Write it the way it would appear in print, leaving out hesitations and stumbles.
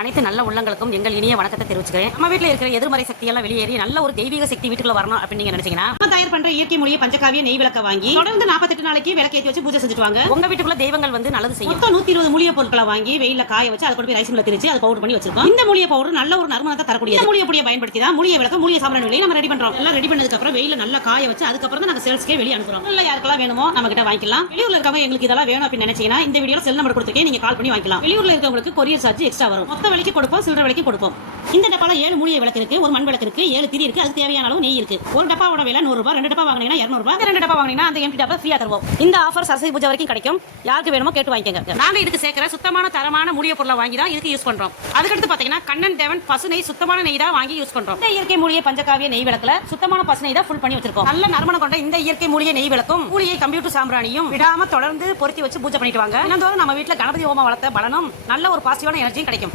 அனைத்து நல்ல உள்ளங்களுக்கும் எங்கள் இனிய வணக்கத்தை தெரிவிச்சுக்கிறேன். நம்ம வீட்டில் இருக்கிற எதிர்மறை சக்தியெல்லாம் வெளியேறி நல்ல ஒரு தெய்வீக சக்தி வீட்டுக்குள்ள வரணும் அப்படின்னு நீங்க நினைச்சீங்கன்னா நம்ம தயார் பண்ற இயற்கை மூலிகை பஞ்சகாவிய நெய் விளக்க வாங்கி தொடர்ந்து 48 நாளைக்கு விளக்கேற்றி வச்சு பூஜை செஞ்சுட்டு வாங்க. உங்க வீட்டுக்குள்ள தெய்வங்கள் வந்து நல்லது செய்யும். மொத்தம் 120 மூலிகை பொருட்களை வாங்கி வெயில காய வச்சு அதை கொண்டு போய் ரைஸ் மில்ல திரிச்சு அதை பவுடர் பண்ணி வச்சிருக்கோம். இந்த மூலிகை பவுடர் நல்ல ஒரு நறுமணத்தை தரக்கூடிய மூலிகை பொடியை பயன்படுத்தி தான் மூலிகை விளக்க மூலிகை சாம்பிராணி விலையை நம்ம ரெடி பண்றோம். எல்லாம் ரெடி பண்ணதுக்கு அப்புறம் வெயில நல்லா காய வச்சு அதுக்கப்புறம் தான் நாங்க சேல்ஸ்க்கே வெளியே அனுப்புறோம். இல்ல யாருக்கெல்லாம் வேணுமோ நம்ம கிட்ட வாங்கிக்கலாம். வெளியூர்ல இருக்கவங்க எங்களுக்கு இதெல்லாம் வேணும் அப்படின்னு நினைச்சீங்கன்னா இந்த வீடியோல செல் நம்பர் கொடுத்துருக்கேன், நீங்க கால் பண்ணி வாங்கிக்கலாம். வெளியூர்ல இருக்கவங்களுக்கு கொரியர் சார்ஜ் எக்ஸ்ட்ரா வரும். மொத்த விலைக்கு கொடுப்போம், சில்லறை விலைக்கு கொடுப்போம். இந்த டப்பால 7 மூலிகை விளக்கு இருக்கு, ஒரு மண் விளக்கு இருக்கு, 7 திரி இருக்கு, அதுக்கு தேவையான அளவு நெய் இருக்கு. ஒரு டப்பாவோட விலை 100 ரூபாய், 2 டப்பா வாங்குனீங்கன்னா 200 ரூபாய். 2 டப்பா வாங்குனீங்கன்னா அந்த எம்டி டப்பா ஃப்ரீயா தருவோம். இந்த ஆஃபர் சரஸ்வதி பூஜை வரைக்கும் கிடைக்கும். யாருக்கு வேணுமோ கேட்டு வாங்கிக்கங்க. நாங்க இதுக்கு சேர்க்கிற சுத்தமான தரமான மூலிகை பொருளை வாங்கி தான் இதுக்கு யூஸ் பண்றோம். அதுக்கடுத்து பாத்தீங்கன்னா கண்ணன் தேவன் பசு நெய் சுத்தமான நெய் தான் வாங்கி யூஸ் பண்றோம். இந்த இயற்கை மூலிகை பஞ்சகாவிய நெய் விளக்குல சுத்தமான பசு நெய் தான் ஃபுல் பண்ணி வச்சிருக்கோம். நல்ல நறுமணம் கொண்ட இந்த இயற்கை மூலிகை நெய் விளக்கும் மூலிகை கம்ப்யூட்டர் சாம்பிராணியும் விடாம தொடர்ந்து பொருத்தி வச்சு பூஜை பண்ணிட்டு வாங்க. தினந்தோறும் நம்ம வீட்டுல கணபதி ஹோமம் வளர்த்த பலனும் நல்ல ஒரு பாசிட்டிவான எனர்ஜியும் கிடைக்கும்.